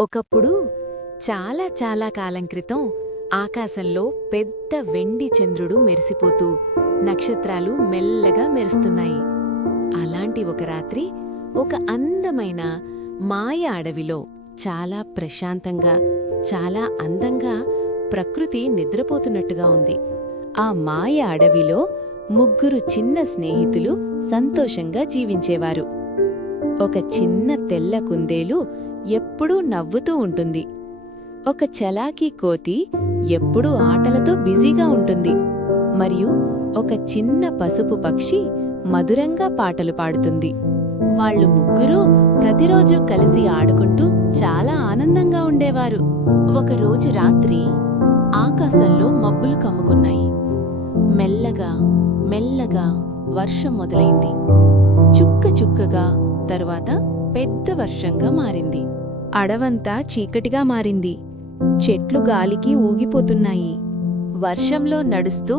ఒకప్పుడు చాలా చాలా కాలం క్రితం ఆకాశంలో పెద్ద వెండి చంద్రుడు మెరిసిపోతూ నక్షత్రాలు మెల్లగా మెరుస్తున్నాయి. అలాంటి ఒక రాత్రి ఒక అందమైన మాయ అడవిలో చాలా ప్రశాంతంగా చాలా అందంగా ప్రకృతి నిద్రపోతున్నట్టుగా ఉంది. ఆ మాయ అడవిలో ముగ్గురు చిన్న స్నేహితులు సంతోషంగా జీవించేవారు. ఒక చిన్న తెల్ల కుందేలు ఎప్పుడూ నవ్వుతూ ఉంటుంది. ఒక చలాకీ కోతి ఎప్పుడూ ఆటలతో బిజీగా ఉంటుంది. మరియు ఒక చిన్న పసుపు పక్షి మధురంగా పాటలు పాడుతుంది. వాళ్ళు ముగ్గురూ ప్రతిరోజూ కలిసి ఆడుకుంటూ చాలా ఆనందంగా ఉండేవారు. ఒకరోజు రాత్రి ఆకాశంలో మబ్బులు కమ్ముకున్నాయి. మెల్లగా మెల్లగా వర్షం మొదలైంది. చుక్క చుక్కగా తరువాత పెద్ద వర్షంగా మారింది. అడవంతా చీకటిగా మారింది. చెట్లు గాలికి ఊగిపోతున్నాయి. వర్షంలో నడుస్తూ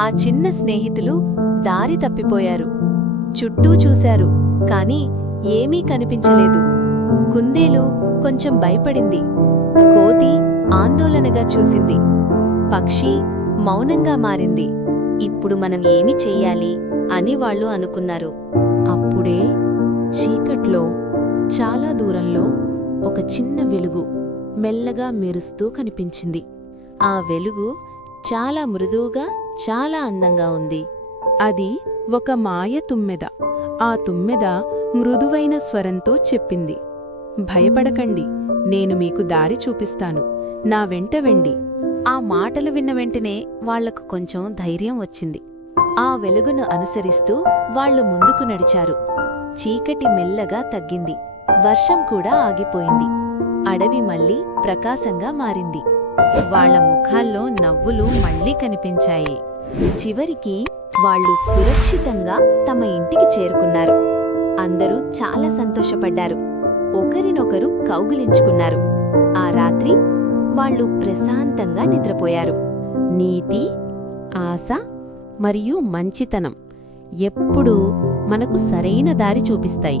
ఆ చిన్న స్నేహితులు దారి తప్పిపోయారు. చుట్టూ చూశారు, కాని ఏమీ కనిపించలేదు. కుందేలు కొంచెం భయపడింది. కోతి ఆందోళనగా చూసింది. పక్షి మౌనంగా మారింది. ఇప్పుడు మనం ఏమి చెయ్యాలి అని వాళ్ళు అనుకున్నారు. అప్పుడే చీకట్లో చాలా దూరంలో ఒక చిన్న వెలుగు మెల్లగా మెరుస్తూ కనిపించింది. ఆ వెలుగు చాలా మృదువుగా చాలా అందంగా ఉంది. అది ఒక మాయ తుమ్మెద. ఆ తుమ్మెద మృదువైన స్వరంతో చెప్పింది, భయపడకండి, నేను మీకు దారి చూపిస్తాను, నా వెంట వెండి. ఆ మాటలు విన్న వెంటనే వాళ్లకు కొంచెం ధైర్యం వచ్చింది. ఆ వెలుగును అనుసరిస్తూ వాళ్లు ముందుకు నడిచారు. చీకటి మెల్లగా తగ్గింది. వర్షం కూడా ఆగిపోయింది. అడవి మళ్లీ ప్రకాశంగా మారింది. వాళ్ల ముఖాల్లో నవ్వులు మళ్లీ కనిపించాయి. చివరికి వాళ్ళు సురక్షితంగా తమ ఇంటికి చేరుకున్నారు. అందరూ చాలా సంతోషపడ్డారు. ఒకరినొకరు కౌగిలించుకున్నారు. ఆ రాత్రి వాళ్ళు ప్రశాంతంగా నిద్రపోయారు. నీతి, ఆశ మరియు మంచితనం ఎప్పుడూ మనకు సరైన దారి చూపిస్తాయి.